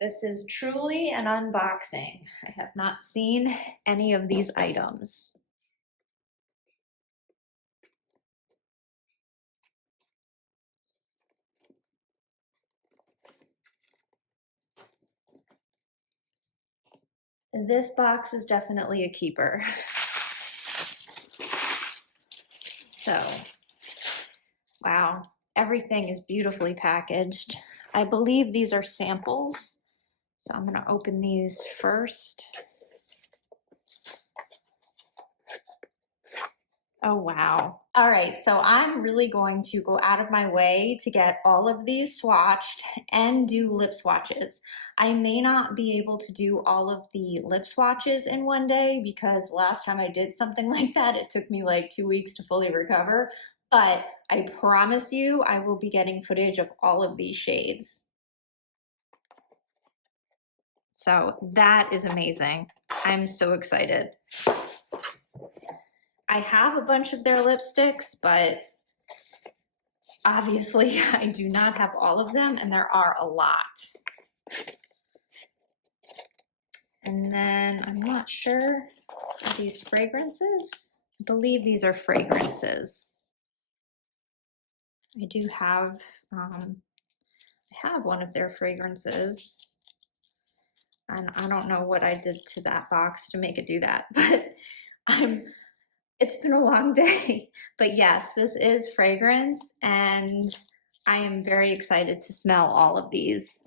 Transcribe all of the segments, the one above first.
This is truly an unboxing. I have not seen any of these items. This box is definitely a keeper. So, wow, everything is beautifully packaged. I believe these are samples, so I'm gonna open these first. Oh, wow. All right, so I'm really going to go out of my way to get all of these swatched and do lip swatches. I may not be able to do all of the lip swatches in one day because last time I did something like that, it took me like 2 weeks to fully recover. But I promise you, I will be getting footage of all of these shades. So that is amazing. I'm so excited. I have a bunch of their lipsticks, but obviously I do not have all of them, and there are a lot. And then I'm not sure, are these fragrances? I believe these are fragrances. I do have, I have one of their fragrances, and I don't know what I did to that box to make it do that, but it's been a long day. But yes, this is fragrance, and I am very excited to smell all of these.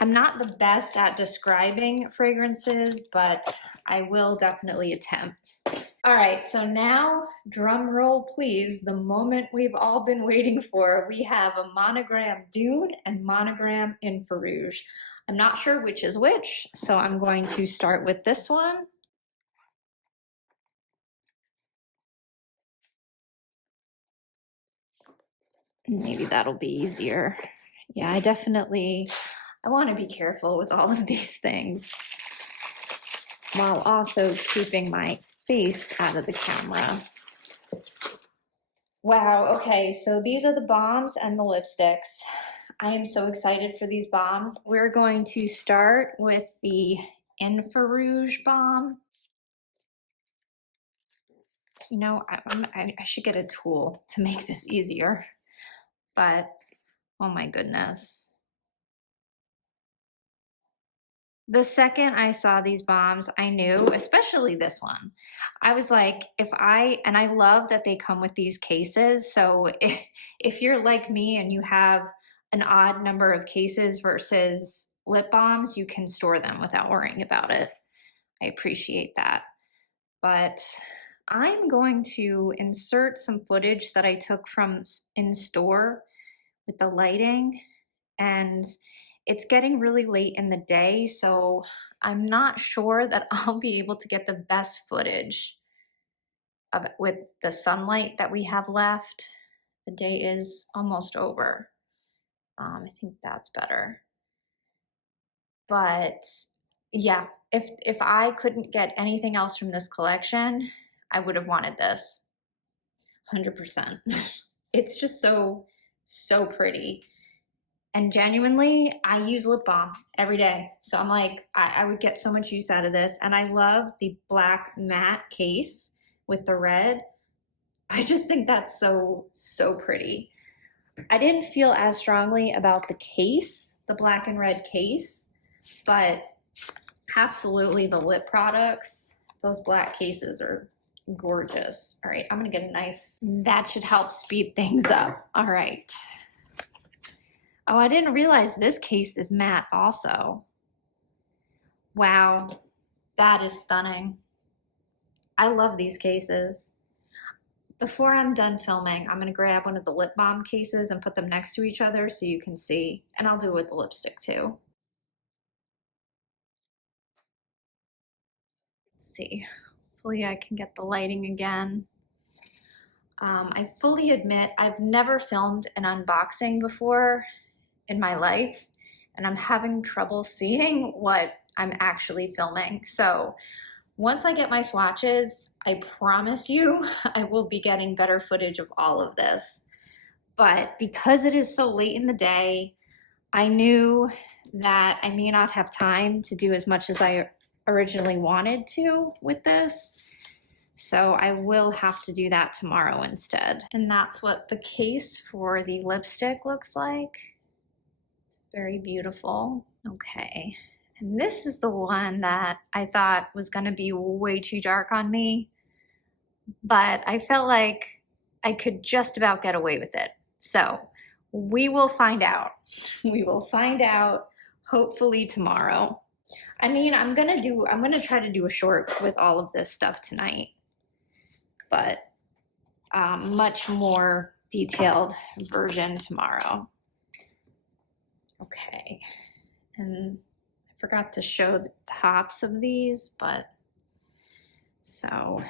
I'm not the best at describing fragrances, but I will definitely attempt. All right, so now, drum roll please, the moment we've all been waiting for. We have a Monogram Dune and Monogram Infrarouge. I'm not sure which is which, so I'm going to start with this one. Maybe that'll be easier. Yeah, I want to be careful with all of these things while also keeping my face out of the camera. Wow, okay, so these are the balms and the lipsticks. I am so excited for these balms. We're going to start with the Infrarouge balm. You know, I should get a tool to make this easier, but oh my goodness. The second I saw these bombs, I knew, especially this one, I was like, and I love that they come with these cases. So if you're like me and you have an odd number of cases versus lip balms, you can store them without worrying about it. I appreciate that. But I'm going to insert some footage that I took from in store with the lighting, and it's getting really late in the day, so I'm not sure that I'll be able to get the best footage of it with the sunlight that we have left. The day is almost over. I think that's better. But yeah, if I couldn't get anything else from this collection, I would have wanted this, 100%. It's just so pretty. And genuinely, I use lip balm every day. So I'm like, I would get so much use out of this. And I love the black matte case with the red. I just think that's so pretty. I didn't feel as strongly about the case, the black and red case, but absolutely the lip products, those black cases are gorgeous. All right, I'm gonna get a knife. That should help speed things up. All right. Oh, I didn't realize this case is matte also. Wow, that is stunning. I love these cases. Before I'm done filming, I'm gonna grab one of the lip balm cases and put them next to each other so you can see, and I'll do it with the lipstick too. Let's see, hopefully I can get the lighting again. I fully admit I've never filmed an unboxing before in my life, and I'm having trouble seeing what I'm actually filming. So once I get my swatches, I promise you I will be getting better footage of all of this. But because it is so late in the day, I knew that I may not have time to do as much as I originally wanted to with this. So I will have to do that tomorrow instead. And that's what the case for the lipstick looks like. It's very beautiful. Okay. And this is the one that I thought was gonna be way too dark on me, but I felt like I could just about get away with it. So we will find out. We will find out hopefully tomorrow. I mean, I'm gonna try to do a short with all of this stuff tonight, but much more detailed version tomorrow. Okay, and I forgot to show the tops of these, but so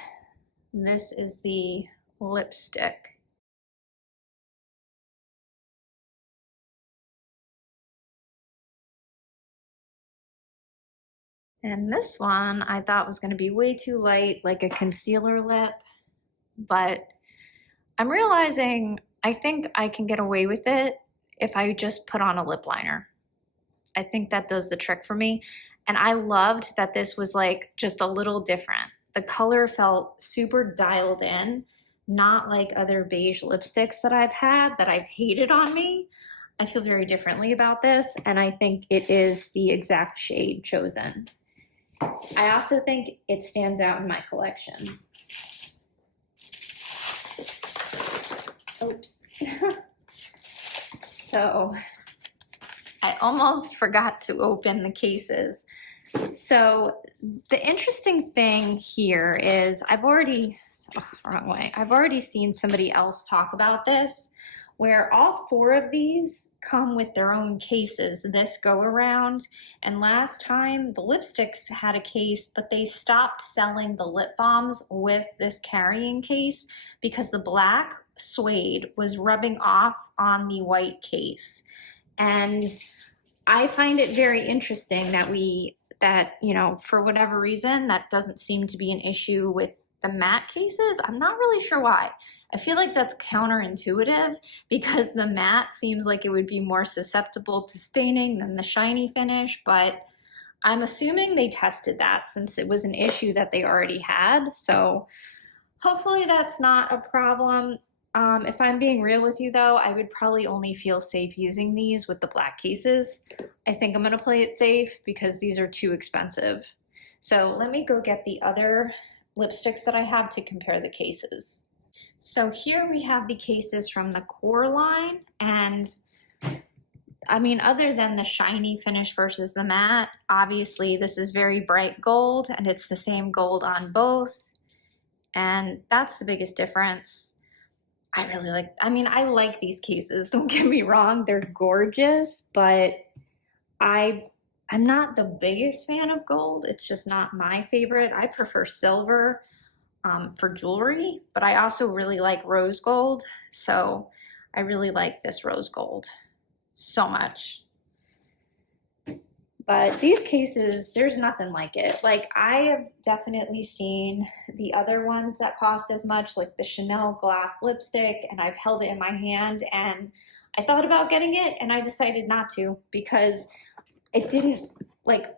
this is the lipstick. And this one I thought was gonna be way too light, like a concealer lip, but I'm realizing I think I can get away with it if I just put on a lip liner. I think that does the trick for me. And I loved that this was like just a little different. The color felt super dialed in, not like other beige lipsticks that I've had that I've hated on me. I feel very differently about this, and I think it is the exact shade chosen. I also think it stands out in my collection. Oops. So I almost forgot to open the cases. So the interesting thing here is I've already seen somebody else talk about this, where all 4 of these come with their own cases this go around. And last time the lipsticks had a case, but they stopped selling the lip balms with this carrying case because the black suede was rubbing off on the white case. And I find it very interesting that you know, for whatever reason, that doesn't seem to be an issue with the matte cases. I'm not really sure why. I feel like that's counterintuitive because the matte seems like it would be more susceptible to staining than the shiny finish, but I'm assuming they tested that since it was an issue that they already had. So hopefully that's not a problem. If I'm being real with you though, I would probably only feel safe using these with the black cases. I think I'm gonna play it safe because these are too expensive. So let me go get the other lipsticks that I have to compare the cases. So here we have the cases from the core line, and I mean, other than the shiny finish versus the matte, obviously this is very bright gold and it's the same gold on both. And that's the biggest difference. I like these cases, don't get me wrong, they're gorgeous, but I'm not the biggest fan of gold. It's just not my favorite. I prefer silver for jewelry, but I also really like rose gold. So I really like this rose gold so much. But these cases, there's nothing like it. Like, I have definitely seen the other ones that cost as much, like the Chanel glass lipstick, and I've held it in my hand and I thought about getting it and I decided not to because it didn't, like,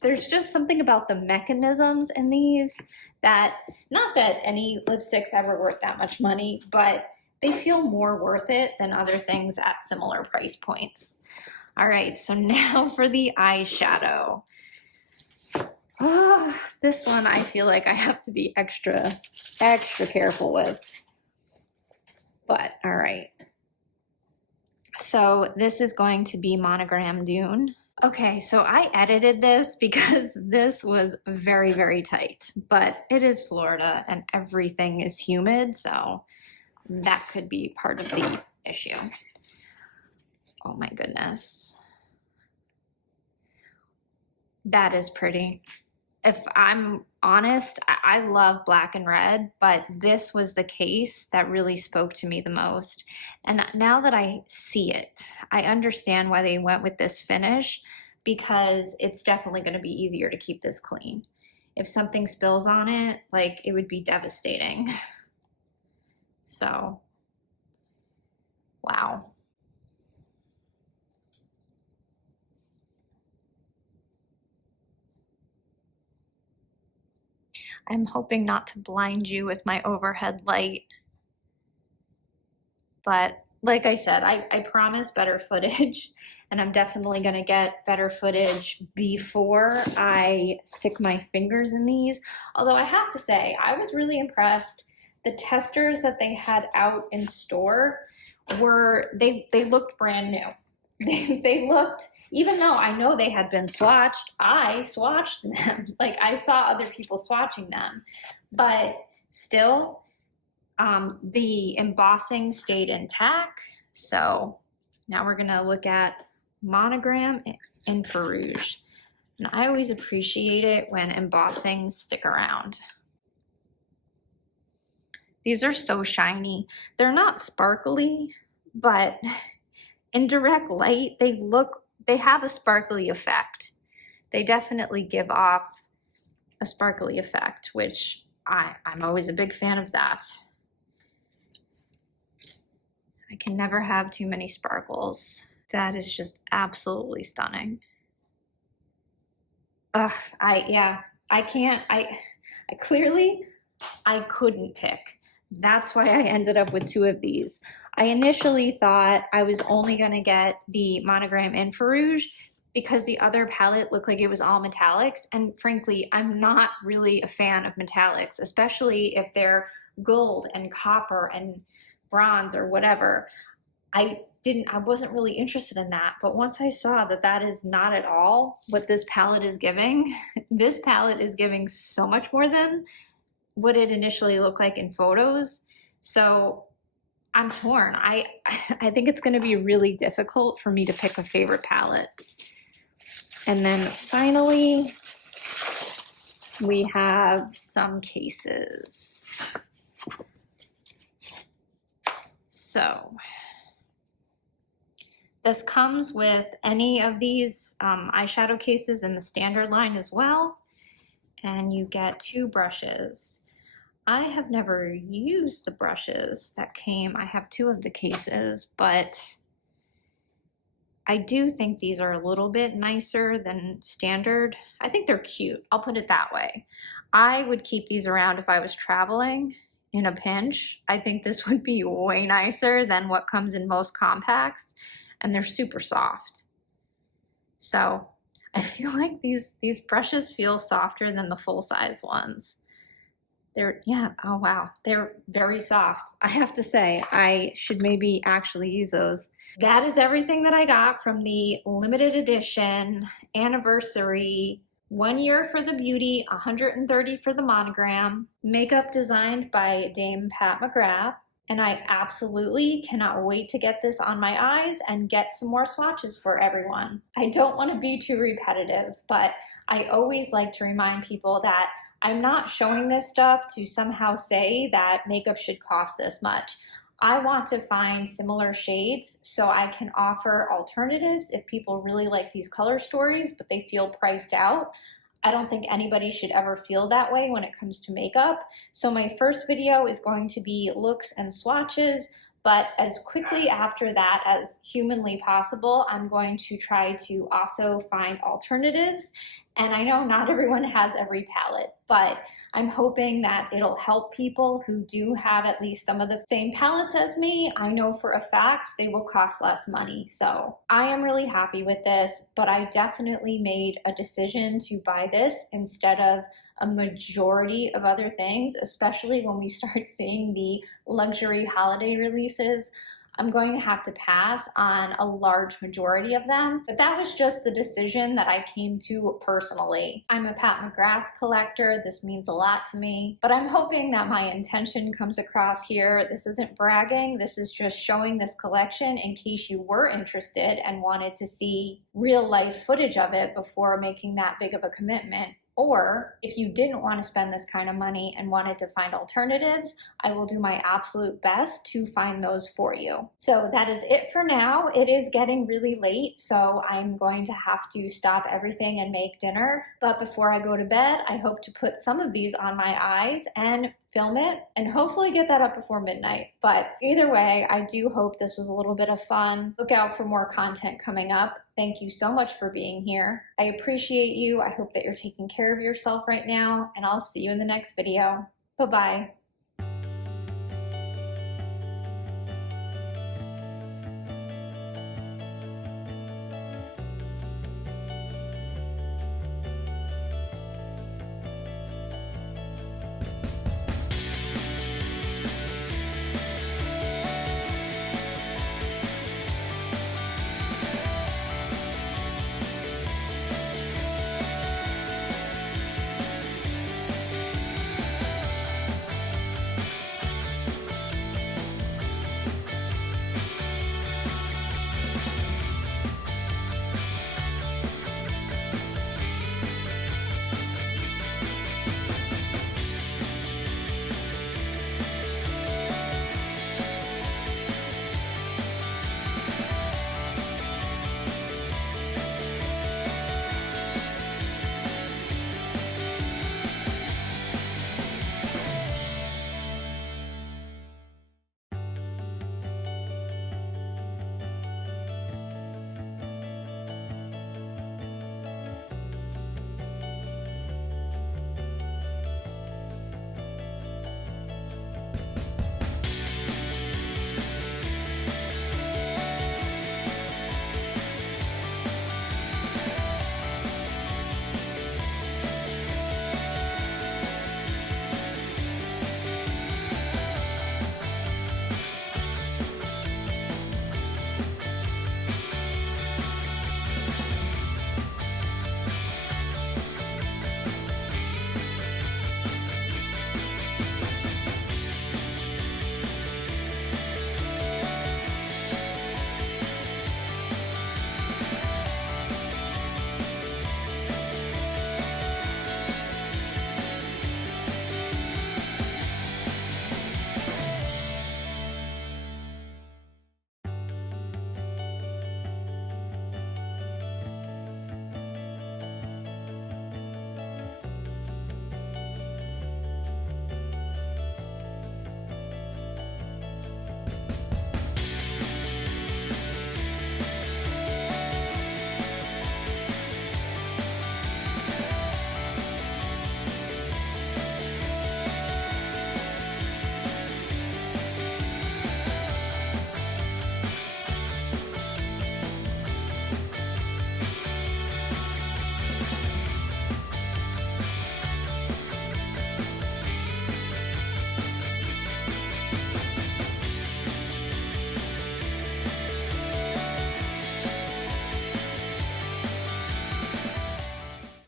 there's just something about the mechanisms in these that, not that any lipstick's ever worth that much money, but they feel more worth it than other things at similar price points. All right, so now for the eyeshadow. Oh, this one I feel like I have to be extra careful with. But all right. So this is going to be Monogram Dune. Okay, so I edited this because this was very, very tight, but it is Florida and everything is humid, so that could be part of the issue. Oh my goodness. That is pretty. If I'm honest, I love black and red, but this was the case that really spoke to me the most. And now that I see it, I understand why they went with this finish because it's definitely going to be easier to keep this clean. If something spills on it, like, it would be devastating. So, wow. I'm hoping not to blind you with my overhead light, but like I said, I promise better footage, and I'm definitely gonna get better footage before I stick my fingers in these. Although I have to say, I was really impressed. The testers that they had out in store they looked brand new. They looked, even though I know they had been swatched, I swatched them. Like I saw other people swatching them, but still, the embossing stayed intact. So now we're gonna look at Monogram Infrarouge. And I always appreciate it when embossings stick around. These are so shiny. They're not sparkly, but in direct light, they have a sparkly effect. They definitely give off a sparkly effect, which I'm always a big fan of that. I can never have too many sparkles. That is just absolutely stunning. Ugh, I can't, I clearly, I couldn't pick. That's why I ended up with two of these. I initially thought I was only gonna get the Monogram Infrarouge because the other palette looked like it was all metallics, and frankly, I'm not really a fan of metallics, especially if they're gold and copper and bronze or whatever. I wasn't really interested in that, but once I saw that that is not at all what this palette is giving, this palette is giving so much more than what it initially looked like in photos. So I'm torn. I think it's going to be really difficult for me to pick a favorite palette. And then finally, we have some cases. So this comes with any of these eyeshadow cases in the standard line as well. And you get two brushes. I have never used the brushes that came. I have two of the cases, but I do think these are a little bit nicer than standard. I think they're cute. I'll put it that way. I would keep these around if I was traveling in a pinch. I think this would be way nicer than what comes in most compacts, and they're super soft. So I feel like these brushes feel softer than the full-size ones. Oh wow, they're very soft. I have to say, I should maybe actually use those. That is everything that I got from the limited edition anniversary 1 year for the beauty, 130 for the monogram, makeup designed by Dame Pat McGrath. And I absolutely cannot wait to get this on my eyes and get some more swatches for everyone. I don't want to be too repetitive, but I always like to remind people that I'm not showing this stuff to somehow say that makeup should cost this much. I want to find similar shades so I can offer alternatives if people really like these color stories, but they feel priced out. I don't think anybody should ever feel that way when it comes to makeup. So my first video is going to be looks and swatches, but as quickly after that as humanly possible, I'm going to try to also find alternatives. And I know not everyone has every palette, but I'm hoping that it'll help people who do have at least some of the same palettes as me. I know for a fact they will cost less money. So I am really happy with this, but I definitely made a decision to buy this instead of a majority of other things, especially when we start seeing the luxury holiday releases. I'm going to have to pass on a large majority of them, but that was just the decision that I came to personally. I'm a Pat McGrath collector. This means a lot to me, but I'm hoping that my intention comes across here. This isn't bragging. This is just showing this collection in case you were interested and wanted to see real life footage of it before making that big of a commitment. Or if you didn't want to spend this kind of money and wanted to find alternatives, I will do my absolute best to find those for you. So that is it for now. It is getting really late, so I'm going to have to stop everything and make dinner. But before I go to bed, I hope to put some of these on my eyes and film it and hopefully get that up before midnight. But either way, I do hope this was a little bit of fun. Look out for more content coming up. Thank you so much for being here. I appreciate you. I hope that you're taking care of yourself right now, and I'll see you in the next video. Bye-bye.